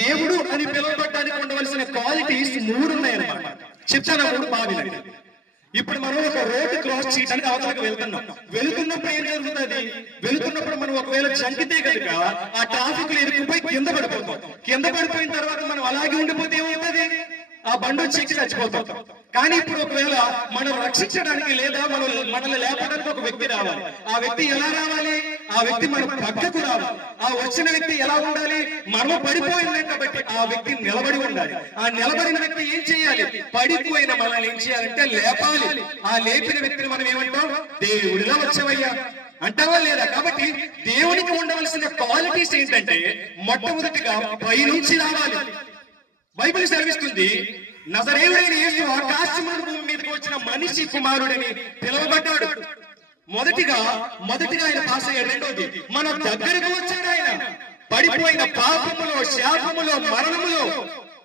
దేవుడు అని పిలువబడడానికి ఉండవలసిన క్వాలిటీస్ 3 ఉన్నాయన్నమాట. చెప్తాను 3 బావిలండి. ఇప్పుడు మనం ఒక రోడ్డు క్రాస్ చేయడానికి అవతలకు వెళ్తున్నప్పుడు ఏం జరుగుతుంది? వెళుతున్నప్పుడు మనం ఒకవేళ జంకితే కనుక ఆ ట్రాఫిక్ లో ఇరుక్కుపోయి కింద పడిపోయిన తర్వాత మనం అలాగే ఉండిపోతే ఏమవుతుంది? ఆ బండి వచ్చి చచ్చిపోతాం. కానీ ఇప్పుడు ఒకవేళ మనం రక్షించడానికి లేదా మనల్ని లేపడానికి ఒక వ్యక్తి రావాలి. ఆ వ్యక్తి ఎలా రావాలి? ఆ వ్యక్తి మన పక్కకు రావాలి. ఆ వచ్చిన వ్యక్తి ఎలా ఉండాలి? మనం పడిపోయినాం కాబట్టి ఆ వ్యక్తి నిలబడి ఉండాలి. ఆ నిలబడిన వ్యక్తి ఏం చేయాలి? పడిపోయిన మనల్ని ఏం చేయాలంటే లేపాలి. ఆ లేపిన వ్యక్తిని మనం ఏమంటాం? దేవుడిలా వచ్చావయ్యా అంటావా లేదా? కాబట్టి దేవునికి ఉండవలసిన క్వాలిటీస్ ఏంటంటే మొట్టమొదటిగా పైనుంచి రావాలి. బైబిల్ సెలవిస్తుంది, నజరేయుడైన యేసు ఆకాశముల భూమి మీదకి వచ్చిన మనిషి కుమారుడని పిలువబడ్డాడు. మొదటిగా ఆయన పాస్ అయ్యాడు. రెండోది మన దగ్గరకు వచ్చాడు. ఆయన పడిపోయిన పాపములో, శాపములో, మరణములో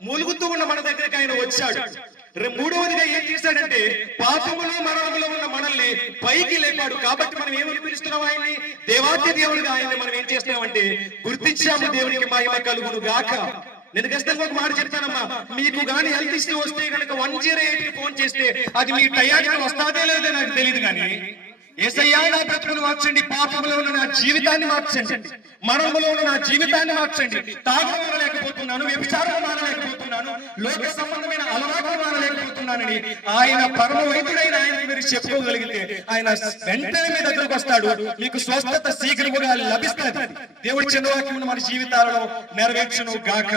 మూలుగుతూ ఉన్న మన దగ్గరకు ఆయన వచ్చాడు. మూడవదిగా ఏం చేశాడంటే పాపములో, మరణములో ఉన్న మనల్ని పైకి లేపాడు. కాబట్టి మనం ఏమని పిలుస్తున్నాం? ఆయన్ని దేవాతి దేవుడిగా ఆయన్ని మనం ఏం చేస్తున్నామంటే గుర్తించాము. దేవునికి మహిమ కలుగును గాక. నేను ఖచ్చితంగా ఒక మాట చెప్తానమ్మా, మీకు గానీ హెల్త్ ఇష్యూ వస్తే కనుక 108 ఫోన్ చేస్తే అది మీ టయానికి వస్తాదే లేదో నాకు తెలియదు. కానీ యేసయ్యా నా బ్రతుకును మార్చండి, పాపంలో ఉన్న నా జీవితాన్ని మార్చండి, మరణంలో ఉన్న నా జీవితాన్ని మార్చండి, తాగుడు మానలేకపోతున్నాను, వ్యభిచారం మానలేకపోతున్నాను, లోక సంబంధమైన అలవాట్లు మానలేకపోతున్నానని ఆయన పరమ వైద్యుడైన ఆయనకి మీరు చెప్పుకోగలిగితే ఆయన వెంటనే మీ దగ్గరకు వస్తాడు. మీకు స్వస్థత శీఘ్రముగా లభిస్తుంది. దేవుడి చిన్న వాక్యమును మన జీవితాలలో నెరవేర్చును గాక.